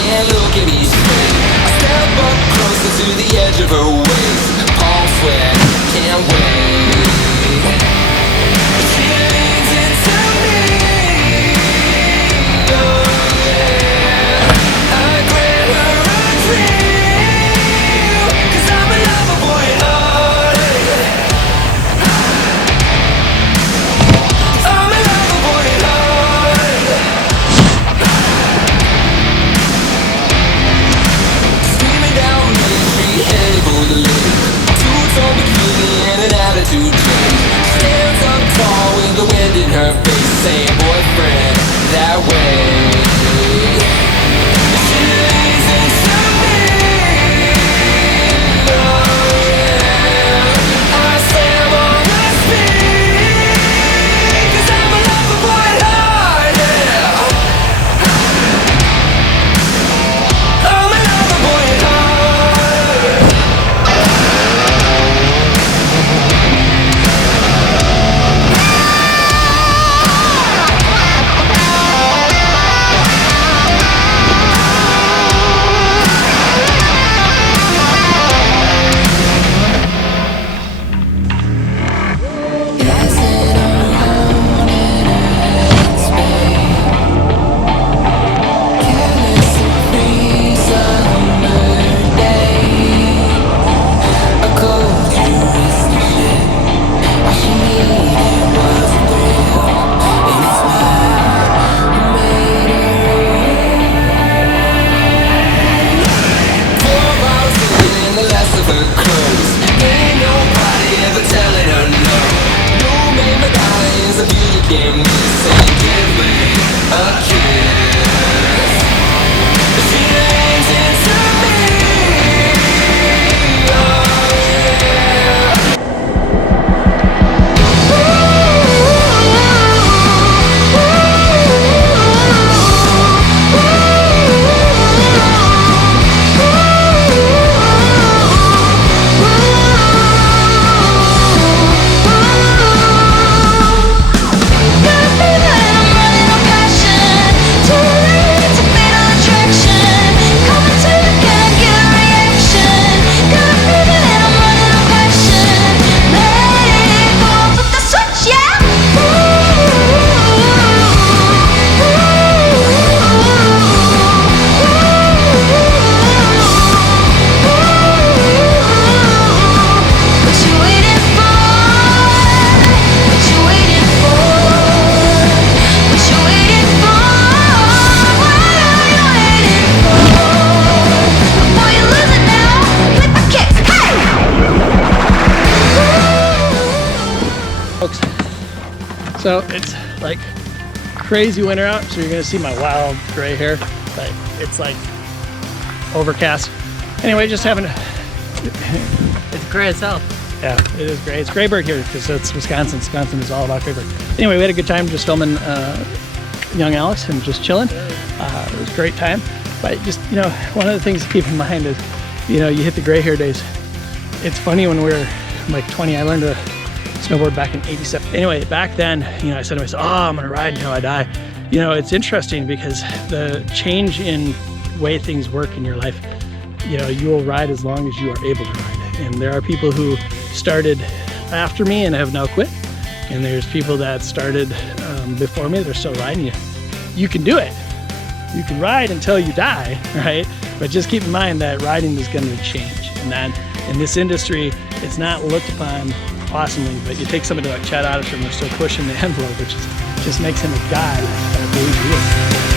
can't look at me straight. I step up closer to the edge of her waist. Palm sweat, can't wait. She leans into me. Oh yeah, I grant her a dream, 'cause I'm a lover boy at heart. I'm a lover boy at heart. Screaming down Main Street, headed for the lake. Two-tone bikini and an attitude change. Stands up tall with the wind in her face, saying boyfriend that way. She leans into me. Oh yeah, I slam on the speed, 'cause I'm a lover boy at heart. Yeah, I'm a lover boy at heart. So it's like crazy winter out, so you're gonna see my wild gray hair, but it's like overcast. Anyway, just having It's gray as hell. yeah, it is gray. It's Graybird here because it's Wisconsin. Wisconsin is all about Graybird. Anyway, we had a good time just filming young Alex and just chilling. It was a great time. But just, you know, one of the things to keep in mind is, you know, you hit the gray hair days. It's funny, when we were like 20, I learned to snowboard back in '87. Anyway, back then, you know, I said to myself, oh, I'm gonna ride until I die. You know, it's interesting because the change in way things work in your life, you know, you will ride as long as you are able to ride. And there are people who started after me and have now quit. And there's people that started before me, they're still riding. You can do it. You can ride until you die, right? But just keep in mind that riding is going to change. And that in this industry, it's not looked upon awesomely, but you take somebody like Chad Otterstrom, who's still pushing the envelope, which just makes him a god. I believe he is.